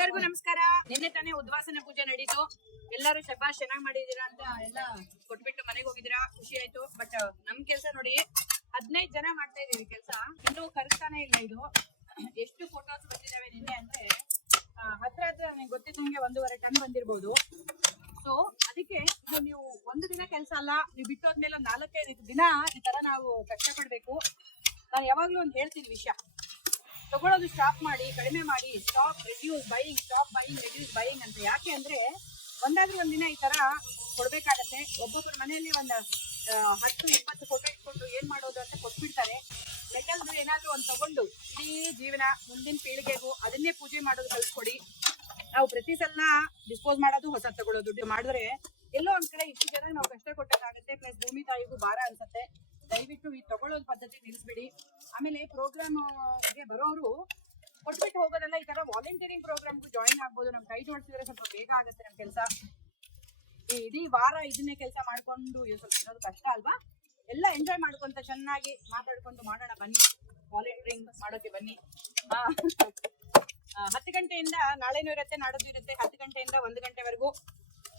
ಎಲ್ಲರಿಗೂ ನಮಸ್ಕಾರ. ನಿನ್ನೆ ತಾನೇ ಉದ್ವಾಸನೆ ಪೂಜೆ ನಡೀತು. ಎಲ್ಲರೂ ಶಬಾಷ್ ಚೆನ್ನಾಗ್ ಮಾಡಿದೀರಾ ಅಂತ ಎಲ್ಲ ಕೊಟ್ಬಿಟ್ಟು ಮನೆಗೆ ಹೋಗಿದ್ದೀರಾ? ಖುಷಿ ಆಯ್ತು. ಬಟ್ ನಮ್ ಕೆಲ್ಸ ನೋಡಿ, ಹದಿನೈದು ಜನ ಮಾಡ್ತಾ ಇದೀವಿ ಕೆಲ್ಸ. ಇನ್ನೂ ಕರೆಸ್ತಾನೆ ಇಲ್ಲ ಇದು. ಎಷ್ಟು ಫೋಟೋಸ್ ಬಂದಿದಾವೆ ನಿನ್ನೆ ಅಂದ್ರೆ ಹತ್ರ ಹತ್ರ ನನಗೆ ಗೊತ್ತಿದ್ದಂಗೆ ಒಂದೂವರೆ ಟನ್ ಬಂದಿರ್ಬೋದು. ಸೊ ಅದಕ್ಕೆ ಇದು ನೀವು ಒಂದು ದಿನ ಕೆಲಸ ಅಲ್ಲ, ನೀವು ಬಿಟ್ಟೋದ್ಮೇಲೆ ನಾಲ್ಕೈದು ದಿನ ಈ ತರ ನಾವು ಕಷ್ಟಪಡ್ಬೇಕು. ನಾನು ಯಾವಾಗ್ಲೂ ಒಂದು ಹೇಳ್ತೀನಿ ವಿಷಯ. ತಗೊಳ್ಳೋದು ಸ್ಟಾಪ್ ಮಾಡಿ, ಕಡಿಮೆ ಮಾಡಿ stop reduce buying stop buying reduce buying ಅಂತ ಯಾಕೆ ಅಂದ್ರೆ ಒಂದಾದ್ರೂ ಒಂದಿನ ಈ ತರ ಕೊಡ್ಬೇಕಾಗತ್ತೆ. ಒಬ್ಬೊಬ್ಬರ ಮನೆಯಲ್ಲಿ ಒಂದು ಹತ್ತು, ಇಪ್ಪತ್ತು ಫೋಟೋ ಇಟ್ಕೊಂಡು ಏನ್ ಮಾಡೋದು ಅಂತ ಕೊಟ್ಬಿಡ್ತಾರೆ. ಮೆಟಲ್ದು ಏನಾದ್ರೂ ಒಂದು ತಗೊಂಡು ಇಡೀ ಜೀವನ ಮುಂದಿನ ಪೀಳಿಗೆಗೂ ಅದನ್ನೇ ಪೂಜೆ ಮಾಡೋದು ಕಲ್ಸ್ಕೊಡಿ. ನಾವು ಪ್ರತಿ ಸಲ ಡಿಸ್ಪೋಸ್ ಮಾಡೋದು ಹೊಸ ತಗೊಳ್ಳೋದು ಮಾಡಿದ್ರೆ ಎಲ್ಲೋ ಒಂದ್ ಕಡೆ ಇಷ್ಟು ಜನ ನಾವು ಕಷ್ಟ ಕೊಟ್ಟಕ್ಕಾಗತ್ತೆ ಪ್ಲಸ್ ಭೂಮಿ ತಾಯಿಗೂ ಭಾರ ಅನ್ಸತ್ತೆ. ದಯವಿಟ್ಟು ಈ ತಗೊಳ್ಳೋದ್ ಪದ್ಧತಿ ನಿಲ್ಲಿಸ್ಬಿಡಿ ಆಮೇಲೆ ಪ್ರೋಗ್ರಾಮ್ಗೆ ಬರೋರು ಕೊಟ್ಬಿಟ್ಟು ಹೋಗೋದಲ್ಲ, ಈ ತರ ವಾಲಂಟಿಯರಿಂಗ್ ಪ್ರೋಗ್ರಾಮ್ಗೂ ಜಾಯಿನ್ ಆಗ್ಬೋದು. ನಮ್ ಕೈ ಜೋಡಿಸಿದ್ರೆ ಸ್ವಲ್ಪ ಬೇಗ ಆಗುತ್ತೆ ನಮ್ ಕೆಲಸ. ಇಡೀ ವಾರ ಇದನ್ನೇ ಕೆಲಸ ಮಾಡ್ಕೊಂಡು ಸ್ವಲ್ಪ ಇರೋದು ಕಷ್ಟ ಅಲ್ವಾ? ಎಲ್ಲ ಎಂಜಾಯ್ ಮಾಡ್ಕೊಂತ ಚೆನ್ನಾಗಿ ಮಾತಾಡ್ಕೊಂಡು ಮಾಡೋಣ, ಬನ್ನಿ. ವಾಲಂಟಿಯರಿಂಗ್ ಮಾಡೋಕೆ ಬನ್ನಿ. ಹತ್ತು ಗಂಟೆಯಿಂದ ನಾಳೆನೂ ಇರುತ್ತೆ ನಾಡೋದು ಇರುತ್ತೆ. ಹತ್ತು ಗಂಟೆಯಿಂದ ಒಂದು ಗಂಟೆವರೆಗೂ.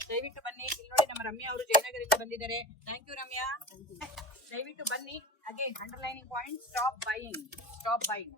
ದಯವಿಟ್ಟು ಬನ್ನಿ. ಇಲ್ಲಿ ನೋಡಿ ನಮ್ಮ ರಮ್ಯಾ ಅವರು ಜಯನಗರದಿಂದ ಬಂದಿದ್ದಾರೆ. Thank you Ramya. ದಯವಿಟ್ಟು ಬನ್ನಿ. ಹಾಗೆ underlining point stop buying stop buying